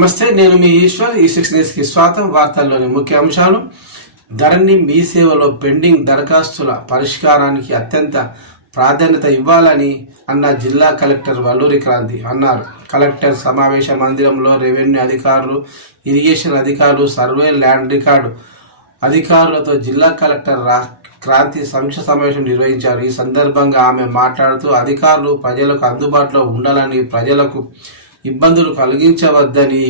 నమస్తే, నేను మీ ఈశ్వర్. ఈ6 న్యూస్కి స్వాగతం. వార్తల్లోని ముఖ్య అంశాలు. ధరణి మీ సేవలో పెండింగ్ దరఖాస్తుల పరిష్కారానికి అత్యంత ప్రాధాన్యత ఇవ్వాలని అన్న జిల్లా కలెక్టర్ వల్లూరి క్రాంతి అన్నారు. కలెక్టర్ సమావేశ మందిరంలో రెవెన్యూ అధికారులు, ఇరిగేషన్ అధికారులు, సర్వే ల్యాండ్ రికార్డు అధికారులతో జిల్లా కలెక్టర్ క్రాంతి సమీక్ష సమావేశం నిర్వహించారు. ఈ సందర్భంగా ఆమె మాట్లాడుతూ అధికారులు ప్రజలకు అందుబాటులో ఉండాలని, ప్రజలకు ఇబ్బందులు కలిగించవద్దని,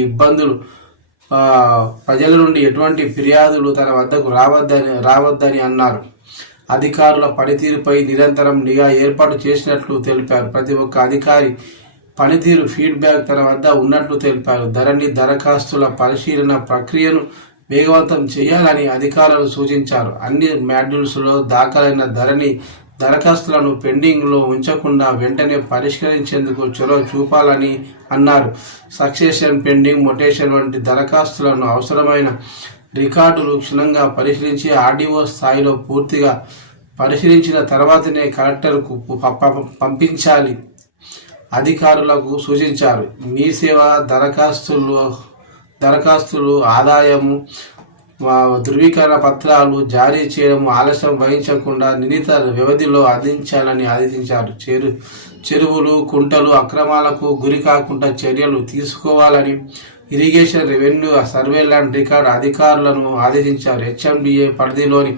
ప్రజల నుండి ఎటువంటి ఫిర్యాదులు తన వద్దకు రావద్దని అన్నారు. అధికారుల పనితీరుపై నిరంతరం నిఘా ఏర్పాటు చేసినట్లు తెలిపారు. ప్రతి ఒక్క అధికారి పనితీరు ఫీడ్బ్యాక్ తన వద్ద ఉన్నట్లు తెలిపారు. ధరణి దరఖాస్తుల పరిశీలన ప్రక్రియను వేగవంతం చేయాలని అధికారులు సూచించారు. అన్ని మాడ్యూల్స్లో దాఖలైన ధరణి దరఖాస్తులను పెండింగ్లో ఉంచకుండా వెంటనే పరిష్కరించేందుకు చొరవ చూపాలని అన్నారు. సక్సెషన్, పెండింగ్, మొటేషన్ వంటి దరఖాస్తులను అవసరమైన రికార్డులు క్షుణ్ణంగా పరిశీలించి ఆర్డీఓ స్థాయిలో పూర్తిగా పరిశీలించిన తర్వాతనే కలెక్టర్కు పంపించాలి అధికారులకు సూచించారు. మీ సేవ దరఖాస్తులు ఆదాయము ధృవీకరణ పత్రాలు జారీ చేయడం ఆలస్యం వహించకుండా నిర్ణీత వ్యవధిలో అందించాలని ఆదేశించారు. చెరువులు, కుంటలు అక్రమాలకు గురి కాకుండా చర్యలు తీసుకోవాలని irrigation, revenue, survey land record అధికారులను ఆదేశించారు. హెచ్ఎండిఏ పరిధిలోని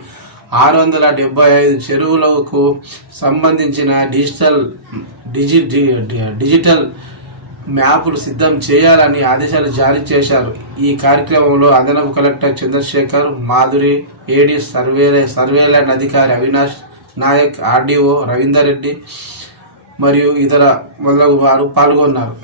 675 చెరువులకు సంబంధించిన డిజిటల్ మ్యాపులు సిద్ధం చేయాలని ఆదేశాలు జారీ చేశారు. ఈ కార్యక్రమంలో అదనపు కలెక్టర్ చంద్రశేఖర్, మాధురి, ఏడీ, సర్వే ల్యాండ్ అధికారి అవినాష్ నాయక్, ఆర్డీఓ రవీందర్ రెడ్డి మరియు ఇతర మొదలగు వారు పాల్గొన్నారు.